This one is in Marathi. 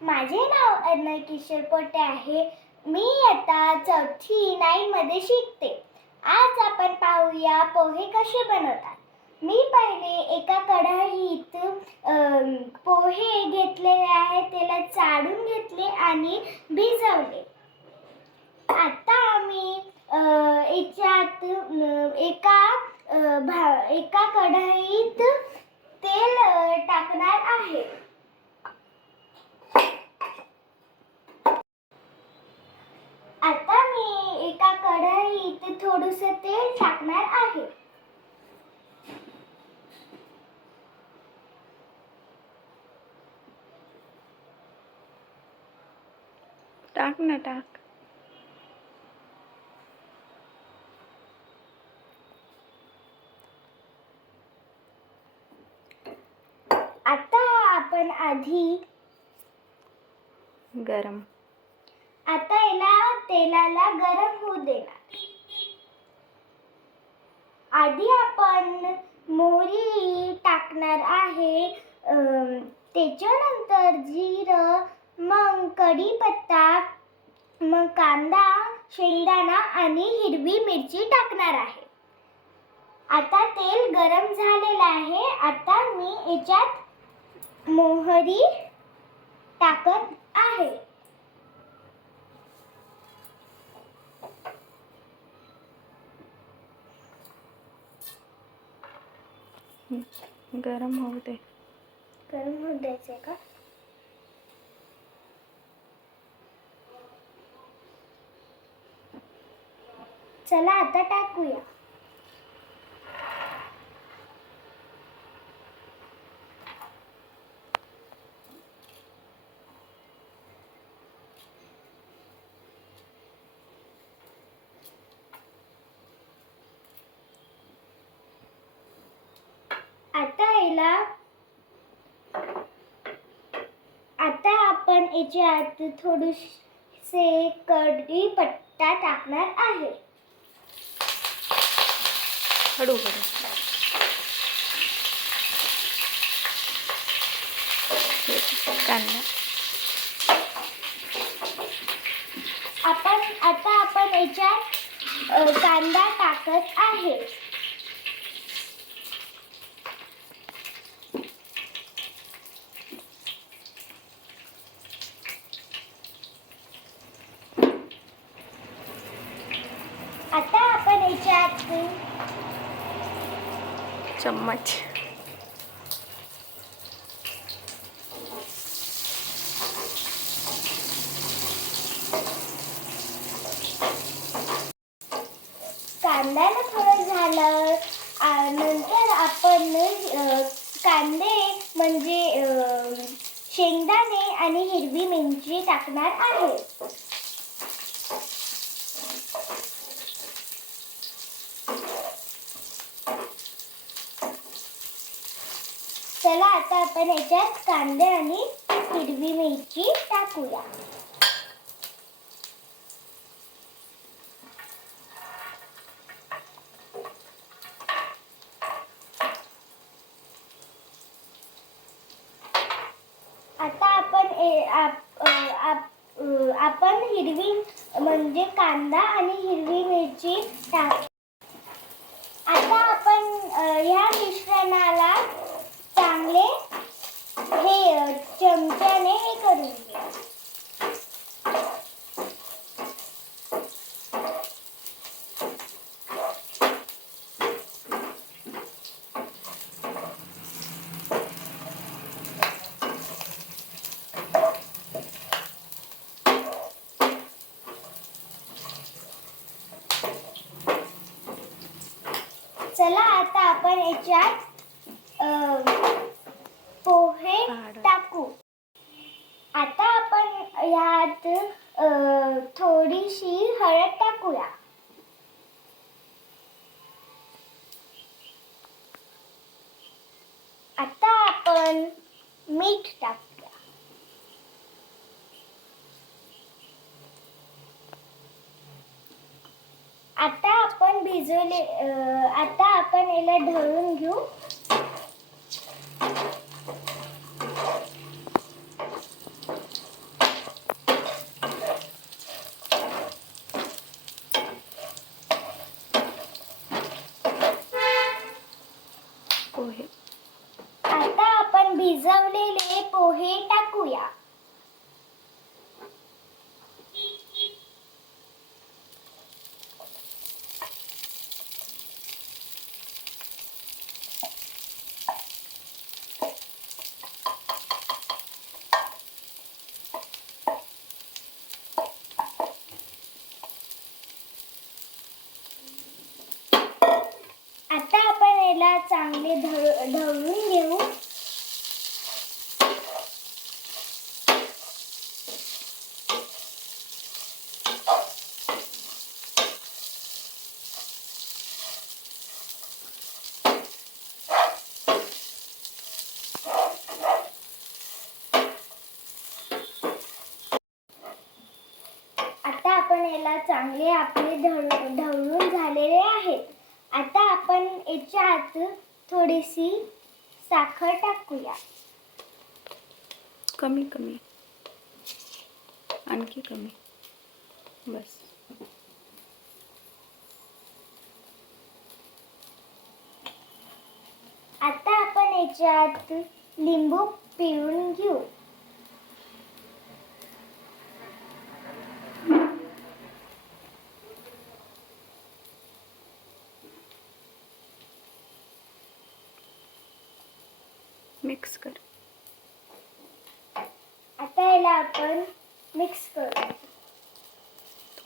माझे नाव अर्णव किशोर पोटे आहे. मी आता 4थी 9 मध्ये शिकते. आज आपण पाहूया पोहे कसे बनवतात. मी पहिले एका कढईत पोहे घेतलेले आहेत, त्याला चाळून घेतले आणि भिजवले. आता आम्ही याच्यात एका कढईत तेल टाकणार आहे. आता मी एका कढईत थोडंसं तेल टाकणार आहे. टाक ना टाक. आता आपण गरम. आता याला तेलाला गरम होऊ देणार. आधी आपण मोहरी टाकणार आहे, त्याच्यानंतर जिरं, मग कढीपत्ता, मग कांदा, शेंगदाणा आणि हिरवी मिरची टाकणार आहे. आता तेल गरम झालेलं आहे. आता मी याच्यात मोहरी टाकत आहे. गरम होऊ दे. गरम होऊ द्यायचे का? चला आता टाकूया. आता आपण याच्यात थोडेसे कढीपत्ता टाकणार आहे. हळू. कांदा. आता आपण याच्यात कांदा टाकत आहे. आता आपण याच्यात चम्मच. कांद्याला थोडं झालं नंतर आपण कांदे म्हणजे शेंगदाणे आणि हिरवी मिरची टाकणार आहे. चला आता आपण याच्यात कांदे आणि हिरवी मिरची टाकूया. आता आपण हिरवी म्हणजे कांदा आणि हिरवी मिरची टाक. आता आपण ह्या मिश्रणाला चांगले चमच्याने करून घ्या. चला आता आपण याच्यात पोहे टाकू. आता आपण यात थोडीशी हळद टाकूया. आता आपण मीठ टाकूया. आता आपण याला ढवळून घेऊ. पोहे टाकूया. आता आपण याला चांगले ढवळून घेऊ. आता आपण याला चांगले आपले ढवळून झालेले आहेत. आता आपण याच्यात थोडीशी साखर टाकूया. कमी कमी, आणखी कमी, बस. आता आपण याच्यात लिंबू पिळून घेऊ. मिक्स कर. आता याला आपण मिक्स करू.